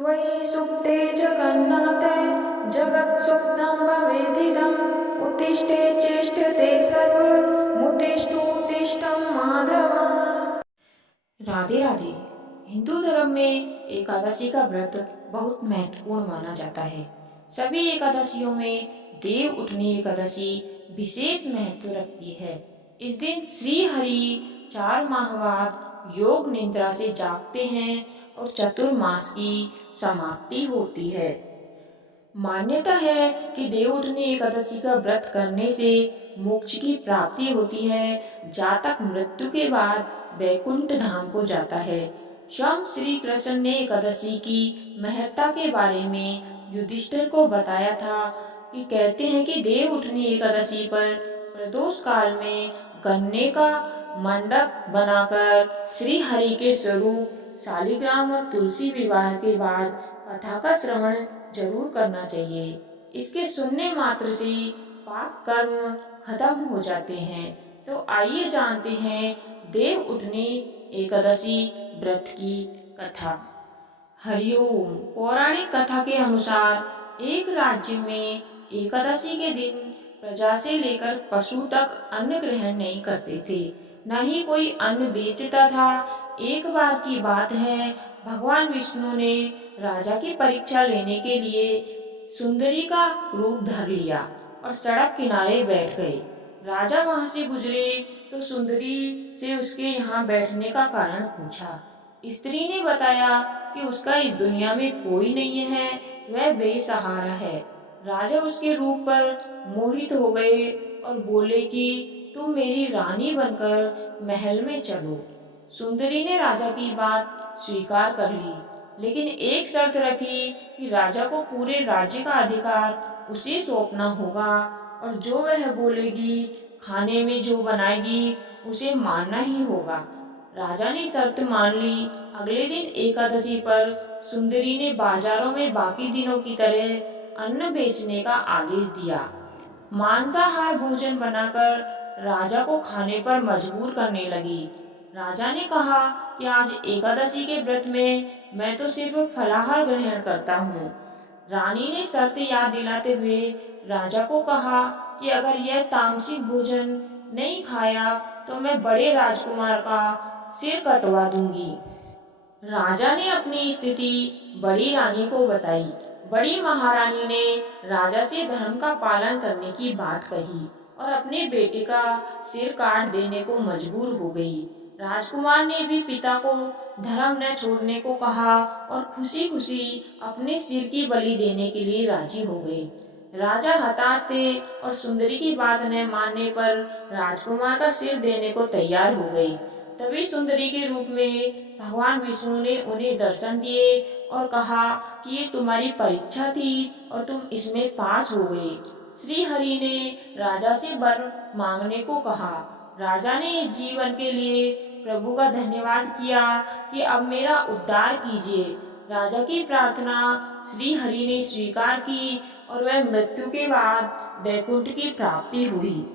त्वयि सुप्ते जगन्नाथे जगत्सुप्तं भवेदिदम् उत्तिष्ठे चेष्टते सर्वमुत्तिष्ठोत्तिष्ठं माधव। राधे राधे। हिंदू धर्म में एकादशी का व्रत बहुत महत्वपूर्ण माना जाता है। सभी एकादशियों में देव उठनी एकादशी विशेष महत्व रखती है। इस दिन श्री हरि 4 माह बाद योग निद्रा से जागते हैं और चतुर्मास की समाप्ति होती है। मान्यता है कि देवउठनी एकादशी का व्रत करने से मोक्ष की प्राप्ति होती है। जातक मृत्यु के बाद वैकुंठ धाम को जाता है। स्वयं श्री कृष्ण ने एकादशी की महत्ता के बारे में युधिष्ठिर को बताया था कि कहते हैं कि देवउठनी एकादशी पर प्रदोष काल में गन्ने का मंडप बनाकर श्री हरि के स्वरूप शालिग्राम और तुलसी विवाह के बाद कथा का श्रवण जरूर करना चाहिए। इसके सुनने मात्र से पाप कर्म खत्म हो जाते हैं। तो आइए जानते हैं देव उठनी एकादशी व्रत की कथा। हरिओम। पौराणिक कथा के अनुसार एक राज्य में एकादशी के दिन प्रजा से लेकर पशु तक अन्न ग्रहण नहीं करते थे, न ही कोई अन्न बेचता था। एक बार की बात है, भगवान विष्णु ने राजा की परीक्षा लेने के लिए सुंदरी का रूप धर लिया और सड़क किनारे बैठ गए। राजा वहां से गुजरे तो सुंदरी से उसके यहाँ बैठने का कारण पूछा। स्त्री ने बताया कि उसका इस दुनिया में कोई नहीं है, वह बेसहारा है। राजा उसके रूप पर मोहित हो गए और बोले कि तुम मेरी रानी बनकर महल में चलो। सुंदरी ने राजा की बात स्वीकार कर ली, लेकिन एक शर्त रखी कि राजा को पूरे राज्य का अधिकार उसे सौंपना होगा और जो वह बोलेगी, खाने में जो बनाएगी, उसे मानना ही होगा। राजा ने शर्त मान ली। अगले दिन एकादशी पर सुंदरी ने बाजारों में बाकी दिनों की तरह अन्न बेचने का आदेश दिया। मांसाहार भोजन बनाकर राजा को खाने पर मजबूर करने लगी। राजा ने कहा कि आज एकादशी के व्रत में मैं तो सिर्फ फलाहार ग्रहण करता हूँ। रानी ने शर्त याद दिलाते हुए राजा को कहा कि अगर यह तामसिक भोजन नहीं खाया तो मैं बड़े राजकुमार का सिर कटवा दूंगी। राजा ने अपनी स्थिति बड़ी रानी को बताई। बड़ी महारानी ने राजा से धर्म का पालन करने की बात कही और अपने बेटे का सिर काट देने को मजबूर हो गई। राजकुमार ने भी पिता को धर्म न छोड़ने को कहा और खुशी खुशी अपने सिर की बलि देने के लिए राजी हो गए। राजा हताश थे और सुंदरी की बात न मानने पर राजकुमार का सिर देने को तैयार हो गए। तभी सुंदरी के रूप में भगवान विष्णु ने उन्हें दर्शन दिए और कहा कि ये तुम्हारी परीक्षा थी और तुम इसमें पास हो गए। श्री हरि ने राजा से वर मांगने को कहा। राजा ने इस जीवन के लिए प्रभु का धन्यवाद किया कि अब मेरा उद्धार कीजिए। राजा की प्रार्थना श्री हरि ने स्वीकार की और वह मृत्यु के बाद वैकुंठ की प्राप्ति हुई।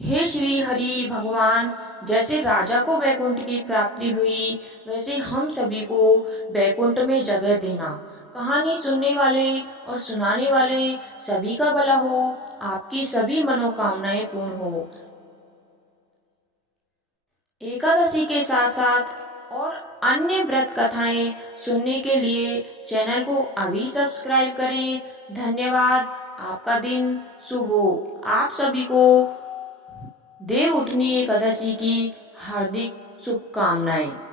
हे श्री हरि भगवान, जैसे राजा को वैकुंठ की प्राप्ति हुई, वैसे हम सभी को वैकुंठ में जगह देना। कहानी सुनने वाले और सुनाने वाले सभी का भला हो, आपकी सभी मनोकामनाएं पूर्ण हो। एकादशी के साथ साथ और अन्य व्रत कथाएं सुनने के लिए चैनल को अभी सब्सक्राइब करें। धन्यवाद। आपका दिन शुभ हो। आप सभी को देव उठनी एकादशी की हार्दिक शुभकामनाएं।